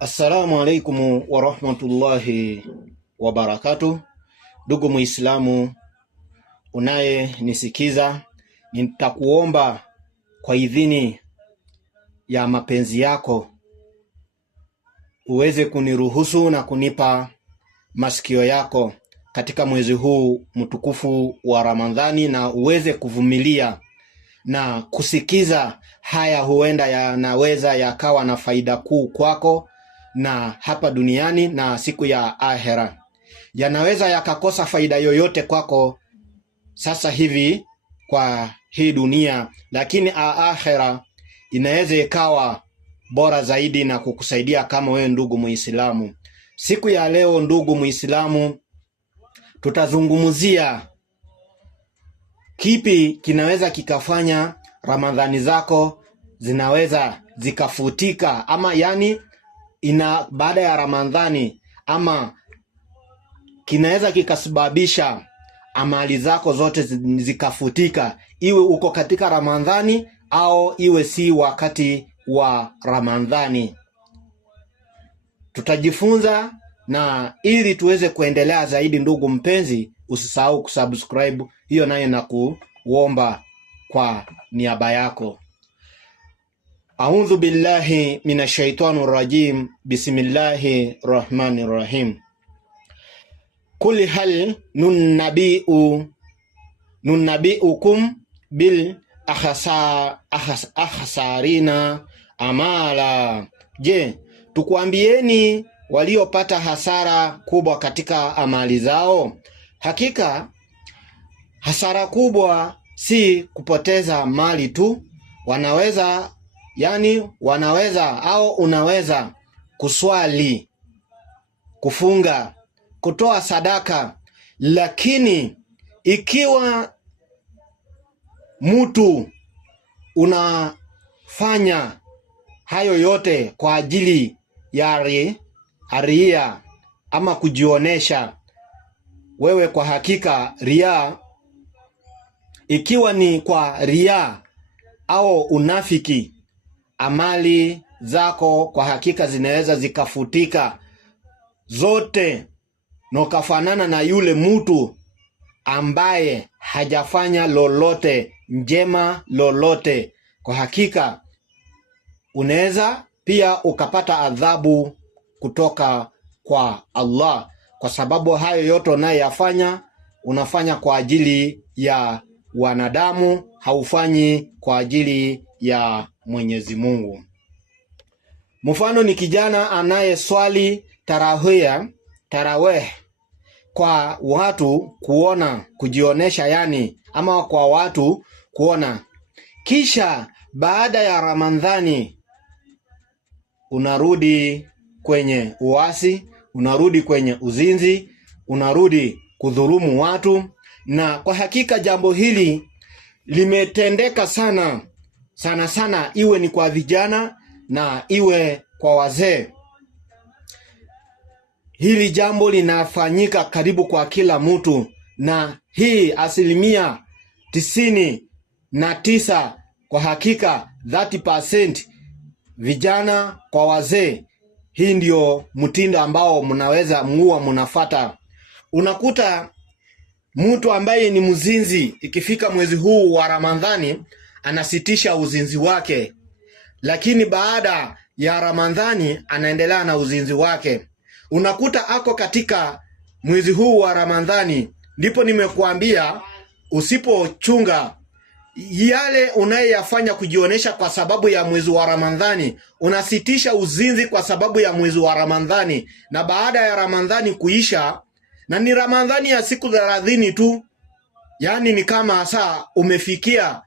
Assalamu alaikum wa rahmatullahi wa barakatuh. Ndugu Muislamu unaye nisikiza, nitakuomba kwa idhini ya mapenzi yako uweze kuniruhusu na kunipa masikio yako katika mwezi huu mtukufu wa Ramadhani, na uweze kuvumilia na kusikiza haya. Huenda yanaweza yakawa na faida kuu kwako na hapa duniani na siku ya akhera. Yanaweza yakakosa faida yoyote kwako sasa hivi kwa hii dunia, lakini akhera inaweza ikawa bora zaidi na kukusaidia kama wewe ndugu Muislamu. Siku ya leo ndugu Muislamu, tutazungumzia kipi kinaweza kikafanya Ramadhani zako zinaweza zikafutika, ama yani baada ya Ramadhani, ama kinaweza kikasababisha amali zako zote zikafutika, iwe uko katika Ramadhani au iwe si wakati wa Ramadhani. Tutajifunza, na ili tuweze kuendelea zaidi, ndugu mpenzi, usisahau kusubscribe, hiyo nayo na kuomba kwa niaba yako. A'udhu billahi minash shaitanir rajim. Bismillahir rahmanir rahim. Kul hal nunnabiukum bil akhsarina amala. Je, tukuambieni waliopata hasara kubwa katika amali zao? Hakika hasara kubwa si kupoteza mali tu. Unaweza kuswali, kufunga, kutoa sadaka, lakini ikiwa mtu unafanya hayo yote kwa ajili ya ria ama kujionesha wewe, kwa hakika ria, ikiwa ni kwa ria au unafiki, amali zako kwa hakika zinaweza zikafutika zote, na ukafanana na yule mtu ambaye hajafanya lolote njema lolote. Kwa hakika unaweza pia ukapata adhabu kutoka kwa Allah, kwa sababu hayo yote unayoyafanya unafanya kwa ajili ya wanadamu, haufanyi kwa ajili ya Mwenyezi Mungu. Mfano ni kijana anayeswali tarawih kwa watu kuona, kujionesha yani, ama kwa watu kuona, kisha baada ya Ramadhani unarudi kwenye uasi, unarudi kwenye uzinzi, unarudi kudhulumu watu. Na kwa hakika jambo hili limetendeka sana iwe ni kwa vijana na iwe kwa wazee. Hili jambo linafanyika karibu kwa kila mtu, na hii 99% kwa hakika 30% vijana kwa wazee. Hii ndio mtindo ambao mnafata. Unakuta mtu ambaye ni mzinzi, ikifika mwezi huu wa Ramadhani anasitisha uzinzi wake, lakini baada ya Ramadhani anaendelea na uzinzi wake. Unakuta ako katika mwezi huu wa Ramadhani. Ndipo nimekuambia usipochunga yale unayeyafanya kujionesha kwa sababu ya mwezi wa Ramadhani, unasitisha uzinzi kwa sababu ya mwezi wa Ramadhani, na baada ya Ramadhani kuisha, na ni Ramadhani ya siku 30 tu, yani ni kama saa umefikia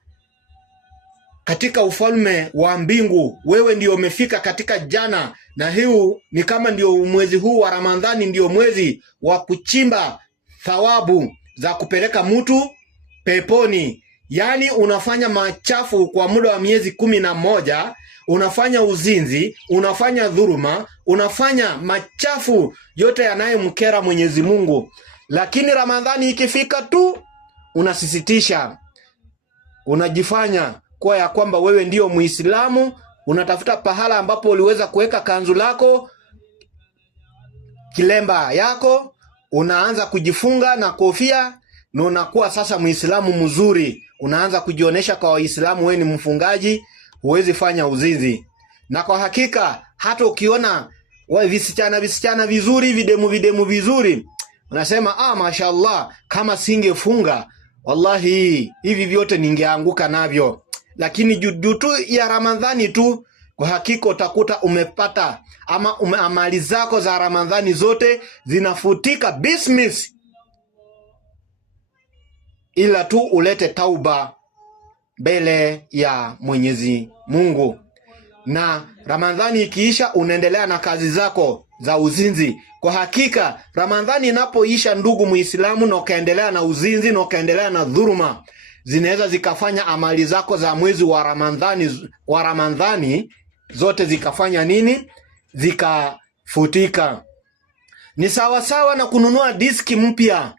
katika ufalme wa mbingu, wewe ndio umefika katika jana. Na hiyo ni kama ndio mwezi huu wa Ramadhani ndio mwezi wa kuchimba thawabu za kupeleka mtu peponi. Yani unafanya machafu kwa muda wa miezi 11, unafanya uzinzi, unafanya dhuluma, unafanya machafu yote yanayomkera Mwenyezi Mungu. Lakini Ramadhani ikifika tu unasisitisha, unajifanya kwa ya kwamba wewe ndio Muislamu, unatafuta pahala ambapo uliweza kuweka kanzu lako, kilemba yako, unaanza kujifunga na kofia, na unakuwa sasa Muislamu mzuri. Unaanza kujionesha kwa Waislamu wewe ni mfungaji, huwezi fanya uzinzi. Na kwa hakika hata ukiona visichana vizuri, videmu vizuri, unasema mashallah, kama singefunga wallahi hivi vyote ningeanguka navyo. Lakini juu tu ya Ramadhani tu, kwa hakika utakuta umepata amali zako za Ramadhani zote zinafutika bismis, ila tu ulete tauba mbele ya Mwenyezi Mungu. Na Ramadhani ikiisha, unaendelea na kazi zako za uzinzi. Kwa hakika Ramadhani inapoisha, ndugu Muislamu, na ukaendelea na uzinzi na ukaendelea na dhuluma, zinaweza zikafanya amali zako za mwezi wa Ramadhani zote zikafanya nini? Zikafutika. Ni sawa na kununua diski mpya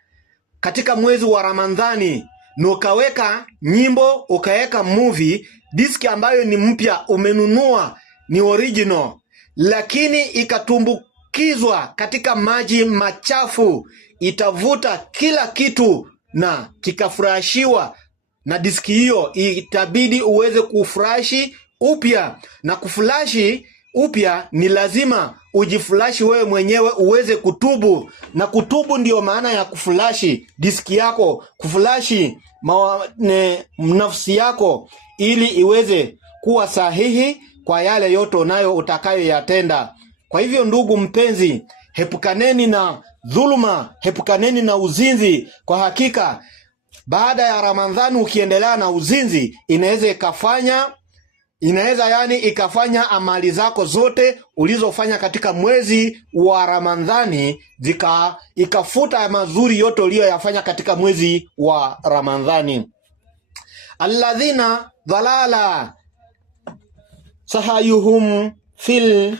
katika mwezi wa Ramadhani, na ukaweka nyimbo, ukaweka movie, diski ambayo ni mpya umenunua, ni original, lakini ikatumbukizwa katika maji machafu, itavuta kila kitu na kikafurashiwa na diski hiyo. Itabidi uweze kufurashi upya, na kufurashi upya ni lazima ujifurashi wewe mwenyewe, uweze kutubu. Na kutubu ndiyo maana ya kufurashi diski yako, kufurashi nafsi yako, ili iweze kuwa sahihi kwa yale yote unayo utakayoyatenda. Kwa hivyo ndugu mpenzi, hepukaneni na dhuluma, hepukaneni na uzinzi. Kwa hakika baada ya Ramadhani ukiendelea na uzinzi, inaweza ikafanya amali zako zote ulizofanya katika mwezi wa Ramadhani ikafuta mazuri yote uliyoyafanya katika mwezi wa Ramadhani. Alladhina dhalala sahayuhum fil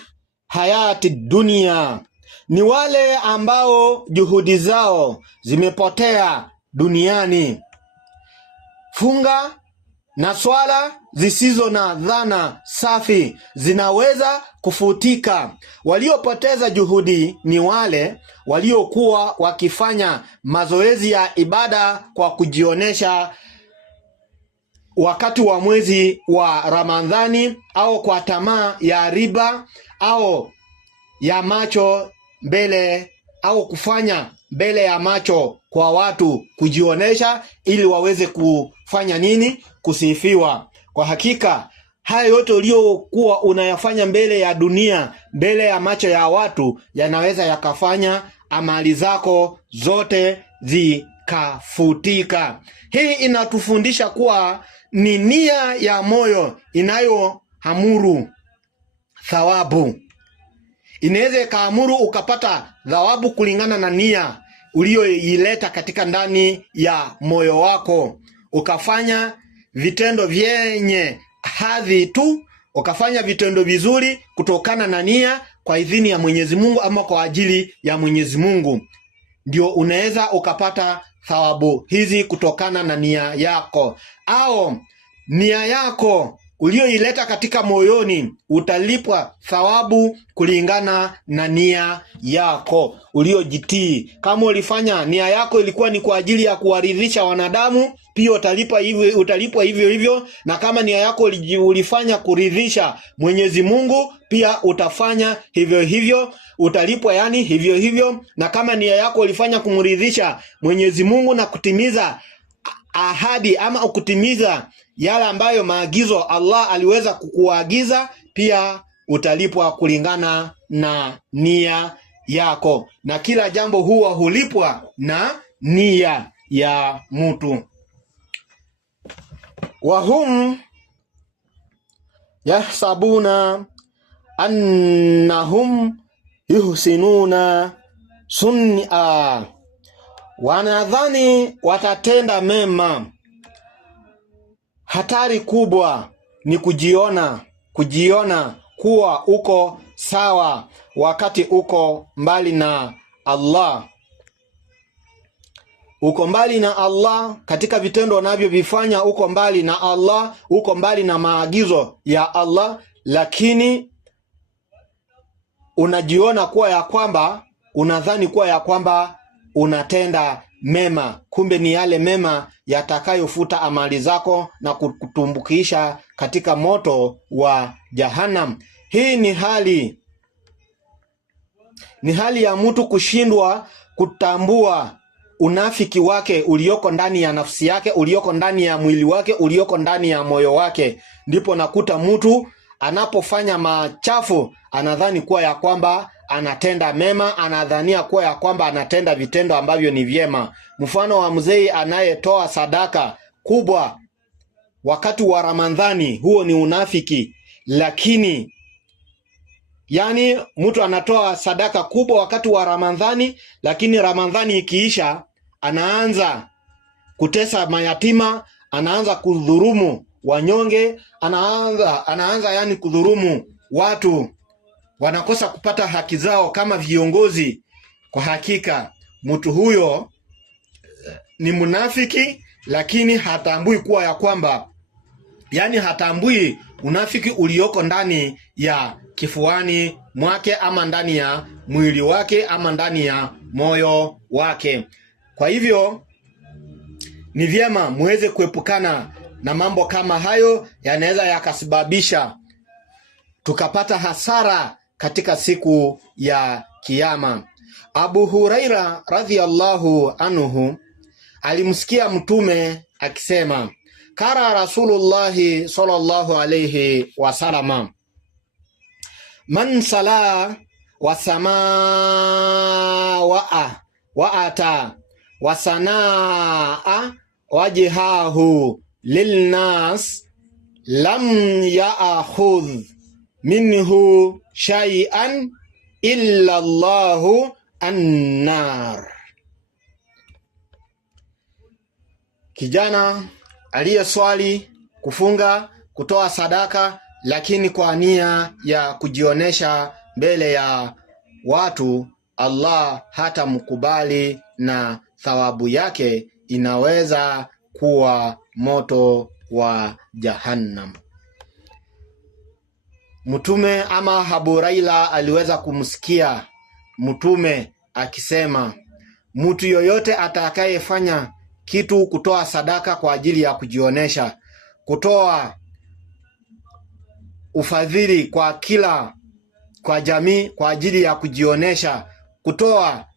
hayati dunia, ni wale ambao juhudi zao zimepotea duniani. Funga na swala zisizo na dhana safi zinaweza kufutika. Waliopoteza juhudi ni wale waliokuwa wakifanya mazoezi ya ibada kwa kujionesha wakati wa mwezi wa Ramadhani, au kwa tamaa ya riba au ya macho mbele, au kufanya mbele ya macho kwa watu, kujionesha ili waweze kufanya nini? Kusifiwa. Kwa hakika haya yote uliokuwa unayafanya mbele ya dunia, mbele ya macho ya watu, yanaweza yakafanya amali zako zote zikafutika. Hii inatufundisha kuwa ni nia ya moyo inayoamuru thawabu. Inaweza ikaamuru ukapata thawabu kulingana na nia uliyoileta katika ndani ya moyo wako, ukafanya vitendo vyenye hadhi tu, ukafanya vitendo vizuri kutokana na nia, kwa idhini ya Mwenyezi Mungu ama kwa ajili ya Mwenyezi Mungu, ndio unaweza ukapata thawabu hizi kutokana na nia yako. Au nia yako ulioileta katika moyoni, utalipwa thawabu kulingana na nia yako uliojitii. Kama ulifanya nia yako ilikuwa ni kwa ajili ya kuwaridhisha wanadamu, pia utalipwa hivyo. Na kama nia yako ulifanya kuridhisha Mwenyezi Mungu, pia utafanya hivyo, utalipwa hivyo. Na kama nia yako ulifanya kumridhisha Mwenyezi Mungu na kutimiza ahadi ama kutimiza yale ambayo maagizo Allah aliweza kukuagiza, pia utalipwa kulingana na nia yako. Na kila jambo huwa hulipwa na nia ya mtu. Wahum yahsabuna annahum yuhsinuna sun'a, wanadhani watatenda mema. Hatari kubwa ni kujiona kuwa uko sawa wakati uko mbali na Allah. Uko mbali na Allah katika vitendo unavyovifanya, uko mbali na Allah, uko mbali na maagizo ya Allah, lakini unajiona kuwa ya kwamba unadhani kuwa ya kwamba unatenda mema, kumbe ni yale mema yatakayofuta amali zako na kutumbukisha katika moto wa Jahannam. Hii ni hali ya mtu kushindwa kutambua unafiki wake ulioko ndani ya nafsi yake, ulioko ndani ya mwili wake, ulioko ndani ya moyo wake. Ndipo nakuta mtu anapofanya machafu anadhani kuwa ya kwamba anatenda mema, anadhania kuwa ya kwamba anatenda vitendo ambavyo ni vyema. Mfano wa mzee anayetoa sadaka kubwa wakati wa Ramadhani, huo ni unafiki. Lakini yani mtu anatoa sadaka kubwa wakati wa Ramadhani, lakini Ramadhani ikiisha anaanza kutesa mayatima, anaanza kudhurumu wanyonge, anaanza yani kudhurumu watu wanakosa kupata haki zao kama viongozi. Kwa hakika mtu huyo ni munafiki, lakini hatambui kuwa ya kwamba hatambui unafiki ulioko ndani ya kifuani mwake, ama ndani ya mwili wake, ama ndani ya moyo wake. Kwa hivyo ni vyema muweze kuepukana na mambo kama hayo, yanaweza yakasababisha tukapata hasara katika siku ya Kiyama. Abu Huraira radhiallahu anhu alimsikia Mtume akisema, kara Rasulullahi sallallahu alayhi wasallam, man sala wa samaa wa ata wa sanaa wajhahu lilnas lam ya'khudh minhu shay'an illa Allahu an-nar. Kijana aliyeswali, kufunga, kutoa sadaka, lakini kwa nia ya kujionesha mbele ya watu, Allah hata mkubali na thawabu yake inaweza kuwa moto wa Jahannam. Mtume ama Abu Huraira aliweza kumsikia Mtume akisema, mtu yoyote atakayefanya kitu, kutoa sadaka kwa ajili ya kujionesha, kutoa ufadhili kwa jamii kwa ajili ya kujionesha, kutoa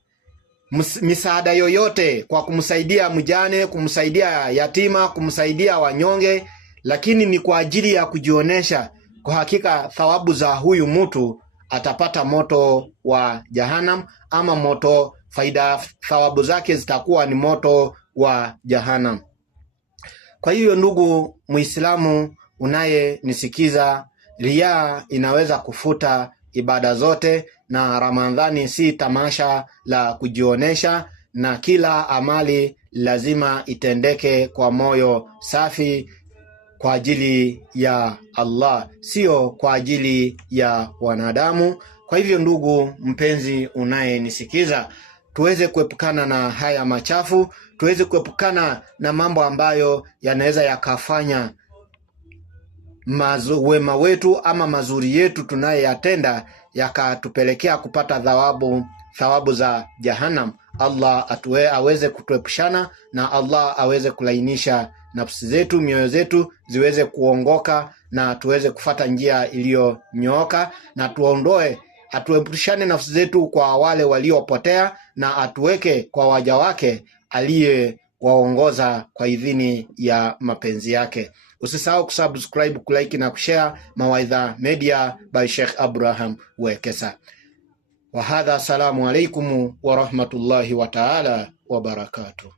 misaada yoyote kwa kumsaidia mjane, kumsaidia yatima, kumsaidia wanyonge, lakini ni kwa ajili ya kujionesha, kwa hakika thawabu za huyu mtu atapata moto wa Jahannam, ama thawabu zake zitakuwa ni moto wa Jahannam. Kwa hiyo ndugu Muislamu unayenisikiza, riya inaweza kufuta ibada zote, na Ramadhani si tamasha la kujionesha, na kila amali lazima itendeke kwa moyo safi kwa ajili ya Allah, sio kwa ajili ya wanadamu. Kwa hivyo ndugu mpenzi unayenisikiza, tuweze kuepukana na haya machafu, tuweze kuepukana na mambo ambayo yanaweza yakafanya wema wetu ama mazuri yetu tunayeyatenda yakatupelekea kupata thawabu za Jahannam. Allah aweze kutuepushana, na Allah aweze kulainisha nafsi zetu, mioyo zetu ziweze kuongoka, na tuweze kufata njia iliyonyooka, na atuepushane nafsi zetu kwa wale waliopotea, na atuweke kwa waja wake aliyewaongoza kwa idhini ya mapenzi yake. Usisahau kusubscribe, kulike na kushare Mawaidha Media by Sheikh Abraham Wekesa. Wa hadha, assalamu alaikum wa rahmatullahi wa ta'ala wa barakatuh.